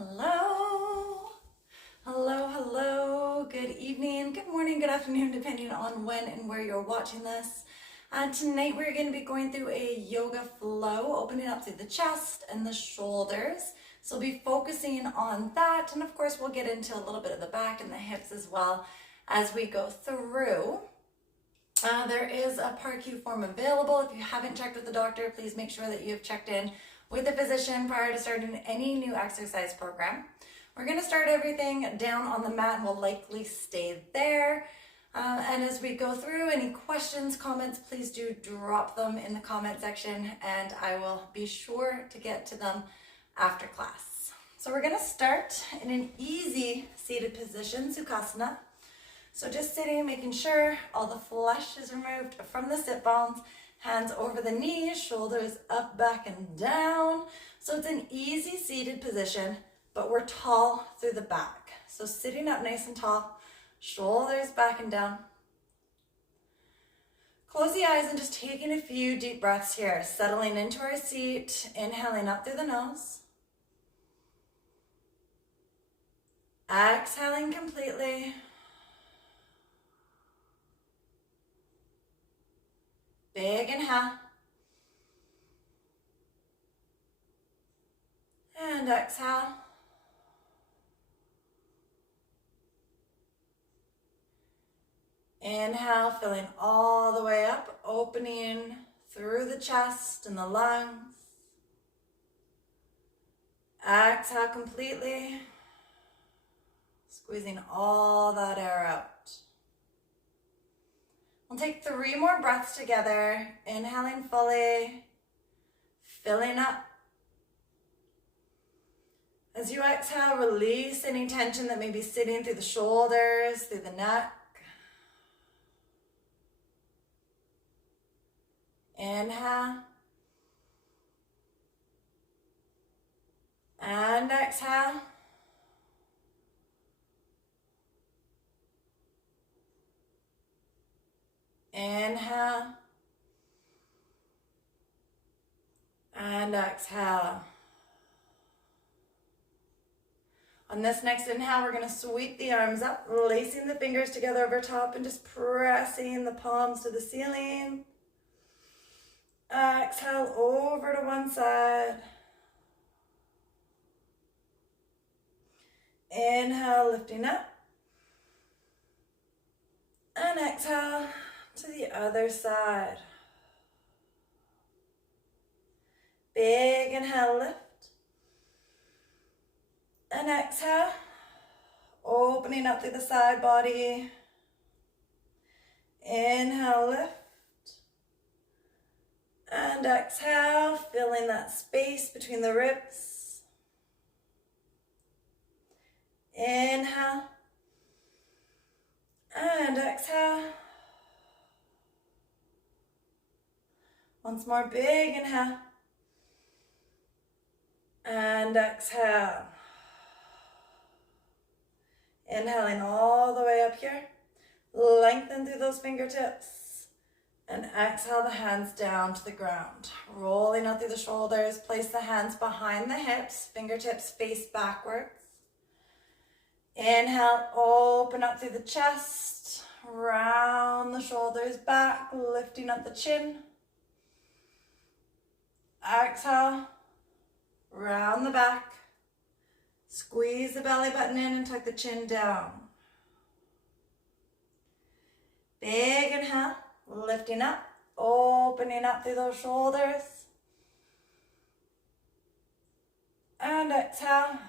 Hello, hello, good evening, good morning, good afternoon, depending on when and where you're watching this. Tonight we're going to be going through a yoga flow, opening up through the chest and the shoulders. So we'll be focusing on that, and of course we'll get into a little bit of the back and the hips as well as we go through. There is a PAR-Q form available. If you haven't checked with the doctor, please make sure that you have checked in with a physician prior to starting any new exercise program. We're going to start everything down on the mat and we'll likely stay there. And as we go through, any questions, comments, please do drop them in the comment section and I will be sure to get to them after class. So we're going to start in an easy seated position, Sukhasana. So just sitting, making sure all the flesh is removed from the sit bones. Hands over the knees, shoulders up, back, and down. So it's an easy seated position, but we're tall through the back. So sitting up nice and tall, shoulders back and down. Close the eyes and just taking a few deep breaths here, settling into our seat, inhaling up through the nose. Exhaling completely. Big inhale. And exhale. Inhale, filling all the way up, opening through the chest and the lungs. Exhale completely, squeezing all that air out. We'll take 3 more breaths together, inhaling fully, filling up. As you exhale, release any tension that may be sitting through the shoulders, through the neck. Inhale. And exhale. Inhale. And exhale. On this next inhale, we're going to sweep the arms up, lacing the fingers together over top and just pressing the palms to the ceiling. Exhale over to one side. Inhale, lifting up. And exhale to the other side. Big inhale, lift. And exhale, opening up through the side body. Inhale, lift. And exhale, filling that space between the ribs. Inhale. And exhale. Once more, big inhale. And exhale. Inhaling all the way up here. Lengthen through those fingertips. And exhale the hands down to the ground. Rolling out through the shoulders. Place the hands behind the hips. Fingertips face backwards. Inhale, open up through the chest. Round the shoulders back. Lifting up the chin. Exhale. Round the back. Squeeze the belly button in and tuck the chin down. Big inhale. Lifting up, opening up through those shoulders. And exhale.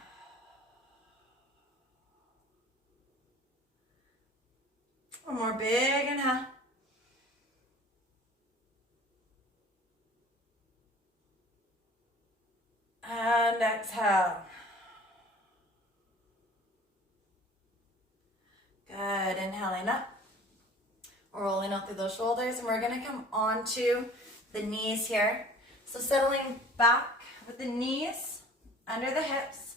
One more big inhale. And exhale. Good, inhaling up. Rolling out through those shoulders, and we're going to come onto the knees here. So settling back with the knees under the hips,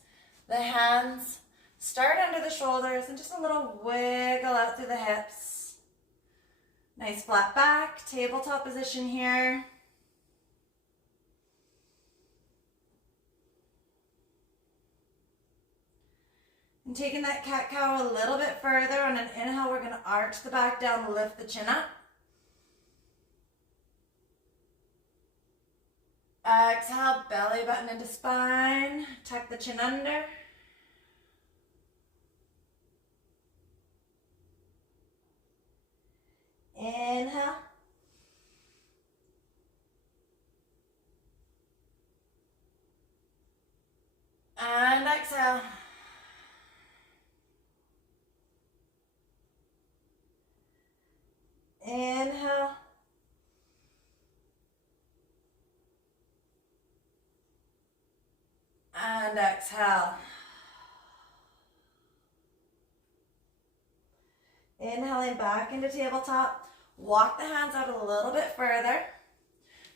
the hands start under the shoulders, and just a little wiggle out through the hips. Nice flat back, tabletop position here. And taking that cat-cow a little bit further. On an inhale, we're going to arch the back down, lift the chin up. Exhale, belly button into spine. Tuck the chin under. Inhale. And exhale. Inhale. And exhale. Inhaling back into tabletop. Walk the hands out a little bit further.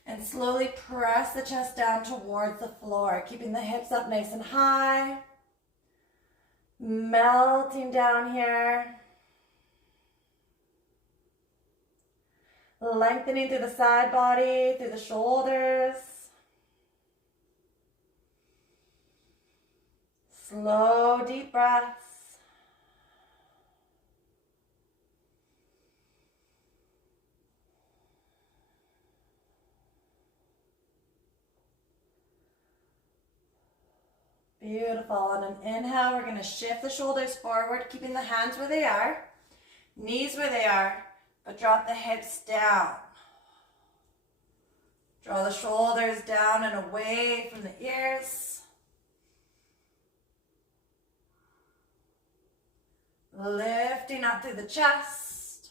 And slowly press the chest down towards the floor, keeping the hips up nice and high. Melting down here. Lengthening through the side body, through the shoulders. Slow, deep breaths. Beautiful. On an inhale, we're going to shift the shoulders forward, keeping the hands where they are, knees where they are, but drop the hips down. Draw the shoulders down and away from the ears. Lifting up through the chest.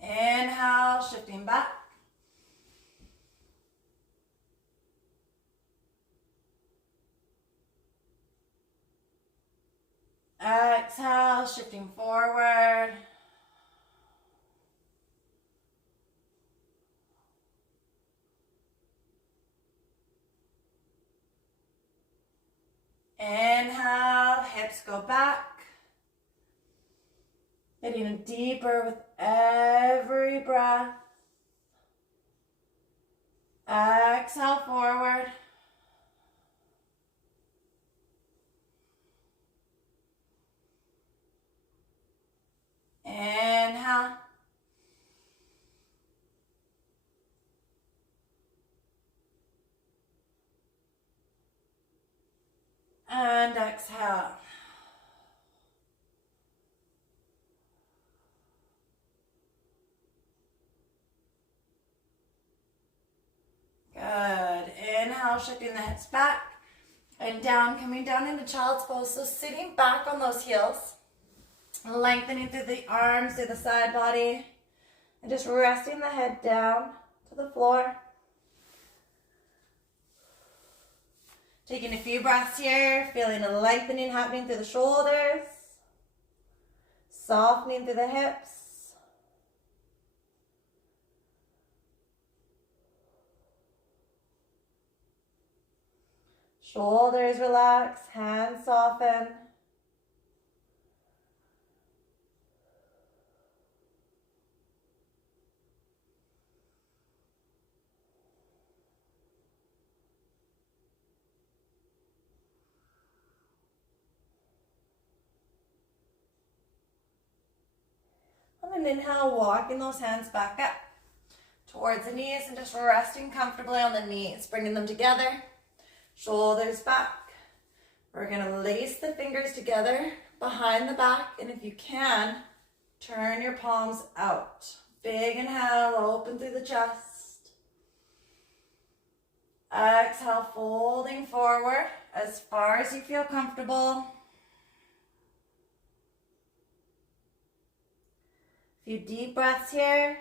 Inhale, shifting back. Exhale, shifting forward. Inhale, hips go back. Getting deeper with every breath. Exhale, forward. Inhale. And exhale. Good. Inhale, shifting the hips back and down, coming down into child's pose. So sitting back on those heels, lengthening through the arms, through the side body, and just resting the head down to the floor. Taking a few breaths here, feeling a lengthening happening through the shoulders, softening through the hips. Shoulders relax, hands soften. And inhale, walking those hands back up towards the knees and just resting comfortably on the knees, bringing them together, shoulders back. We're going to lace the fingers together behind the back, and if you can, turn your palms out. Big inhale, open through the chest. Exhale, folding forward as far as you feel comfortable. A few deep breaths here.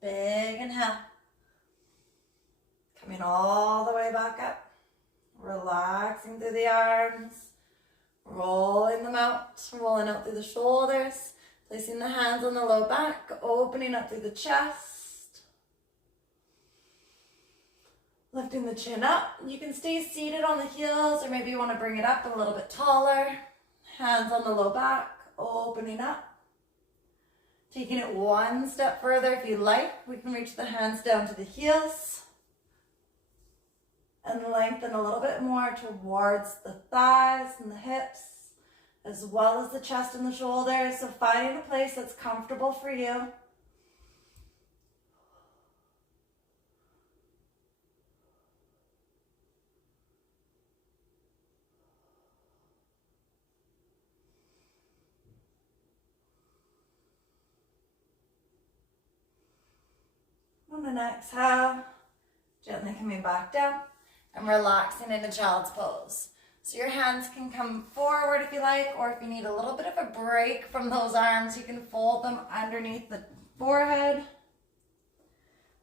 Big inhale. Coming all the way back up. Relaxing through the arms. Rolling them out. out, rolling out through the shoulders, placing the hands on the low back, opening up through the chest. Lifting the chin up. You can stay seated on the heels, or maybe you want to bring it up a little bit taller. Hands on the low back, opening up. Taking it one step further if you like, we can reach the hands down to the heels. And lengthen a little bit more towards the thighs and the hips, as well as the chest and the shoulders. So finding a place that's comfortable for you. On an exhale, gently coming back down and relaxing into child's pose. So your hands can come forward if you like, or if you need a little bit of a break from those arms, you can fold them underneath the forehead.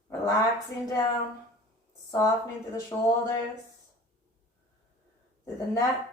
Relaxing down, softening through the shoulders, through the neck.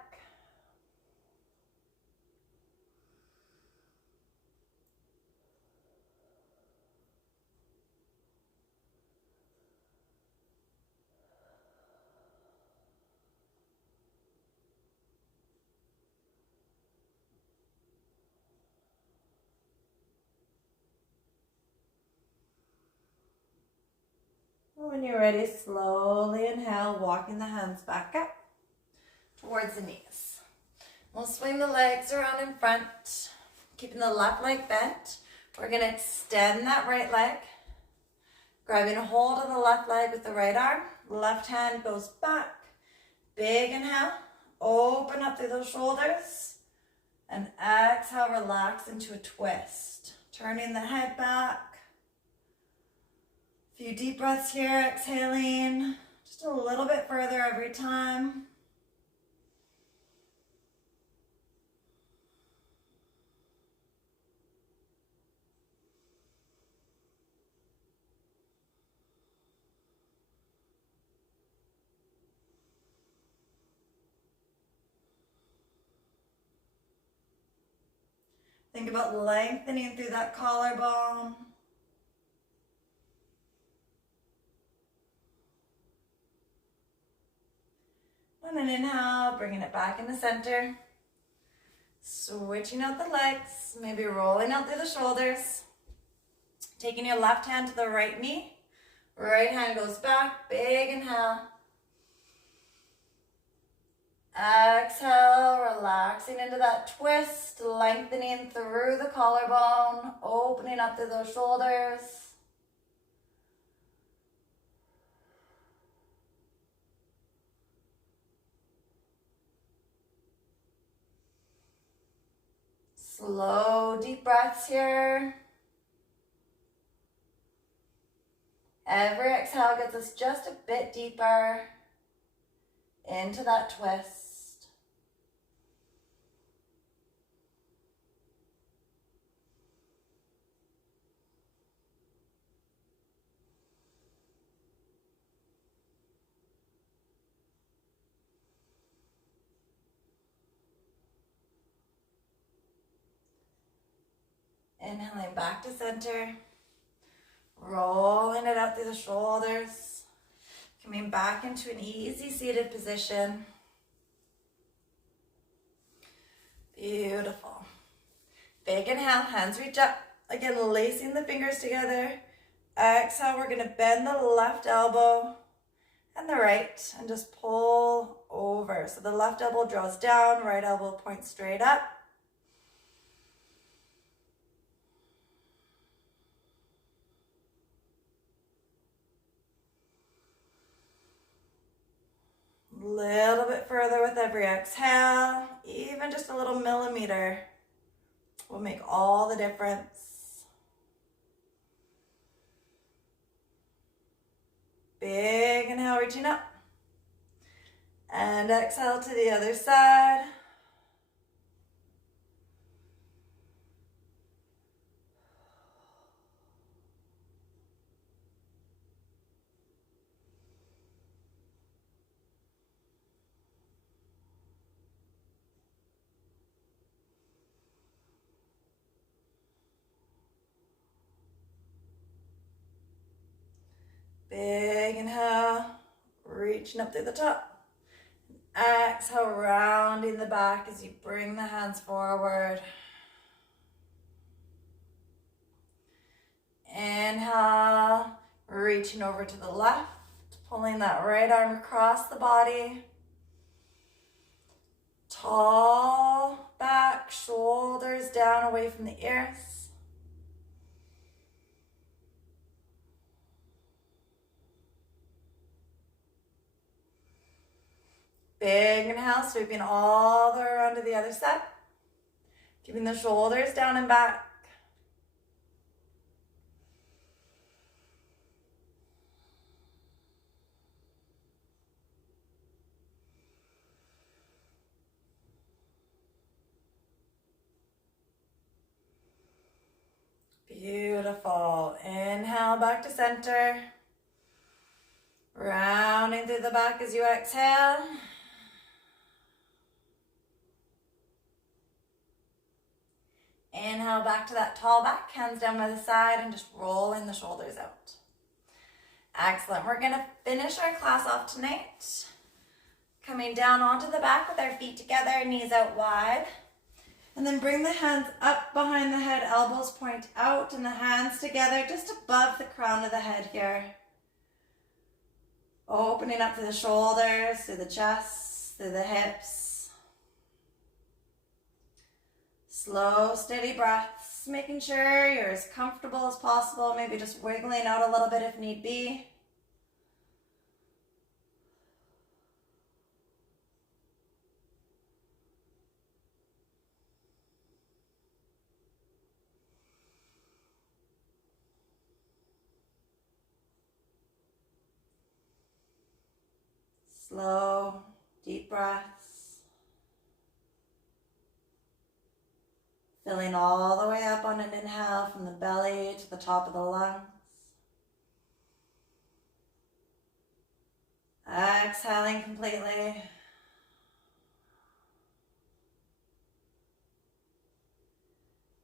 When you're ready, slowly inhale, walking the hands back up towards the knees. We'll swing the legs around in front, keeping the left leg bent. We're going to extend that right leg, grabbing a hold of the left leg with the right arm. Left hand goes back. Big inhale, open up through those shoulders, and exhale, relax into a twist. Turning the head back. Few deep breaths here, exhaling just a little bit further every time. Think about lengthening through that collarbone. And then inhale, bringing it back in the center. Switching out the legs, maybe rolling out through the shoulders. Taking your left hand to the right knee. Right hand goes back, big inhale. Exhale, relaxing into that twist, lengthening through the collarbone, opening up through those shoulders. Slow, deep breaths here. Every exhale gets us just a bit deeper into that twist. Inhaling back to center, rolling it out through the shoulders, coming back into an easy seated position. Beautiful. Big inhale, hands reach up. Again, lacing the fingers together. Exhale, we're gonna bend the left elbow and the right and just pull over. So the left elbow draws down, right elbow points straight up. Little bit further with every exhale, even just a little millimeter will make all the difference. Big inhale, reaching up. And exhale to the other side. Big inhale, reaching up through the top. Exhale, rounding the back as you bring the hands forward. Inhale, reaching over to the left, pulling that right arm across the body. Tall back, shoulders down away from the ears. Big inhale, sweeping all the way around to the other side. Keeping the shoulders down and back. Beautiful. Inhale back to center. Rounding through the back as you exhale. Inhale back to that tall back, hands down by the side and just rolling the shoulders out. Excellent. We're going to finish our class off tonight. Coming down onto the back with our feet together, knees out wide. And then bring the hands up behind the head, elbows point out, and the hands together just above the crown of the head here. Opening up through the shoulders, through the chest, through the hips. Slow, steady breaths, making sure you're as comfortable as possible, maybe just wiggling out a little bit if need be. Slow, deep breaths. Filling all the way up on an inhale from the belly to the top of the lungs. Exhaling completely.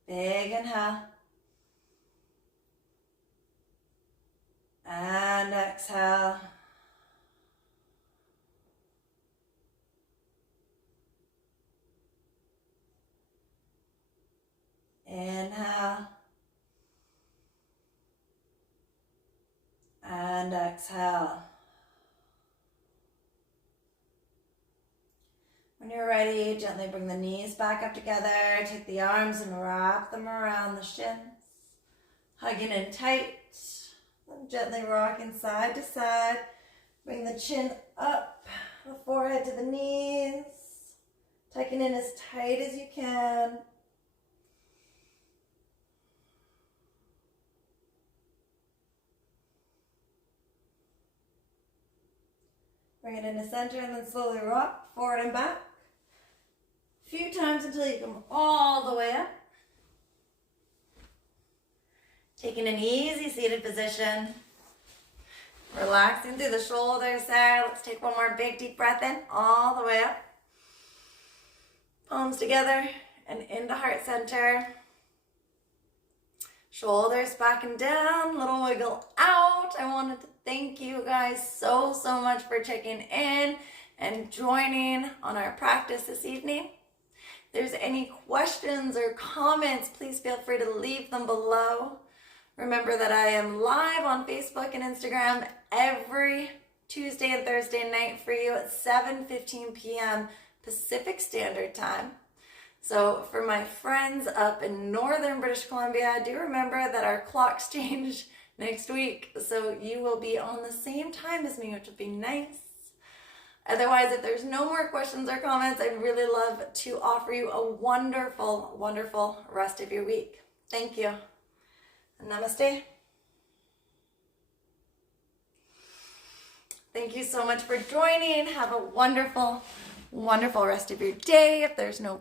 Big inhale. And exhale. Inhale. And exhale. When you're ready, gently bring the knees back up together. Take the arms and wrap them around the shins. Hugging in tight. And gently rocking side to side. Bring the chin up, the forehead to the knees. Tucking in as tight as you can. Bring it into center and then slowly rock forward and back. A few times until you come all the way up. Taking an easy seated position. Relaxing through the shoulders there. Let's take one more big deep breath in, all the way up. Palms together and into heart center. Shoulders back and down, little wiggle out. I wanted to thank you guys so much for checking in and joining on our practice this evening. If there's any questions or comments, please feel free to leave them below. Remember that I am live on Facebook and Instagram every Tuesday and Thursday night for you at 7:15 p.m. Pacific Standard Time. So for my friends up in northern British Columbia, do remember that our clocks change next week, so you will be on the same time as me, which would be nice. Otherwise, if there's no more questions or comments, I'd really love to offer you a wonderful, wonderful rest of your week. Thank you. Namaste. Thank you so much for joining. Have a wonderful, wonderful rest of your day. If there's no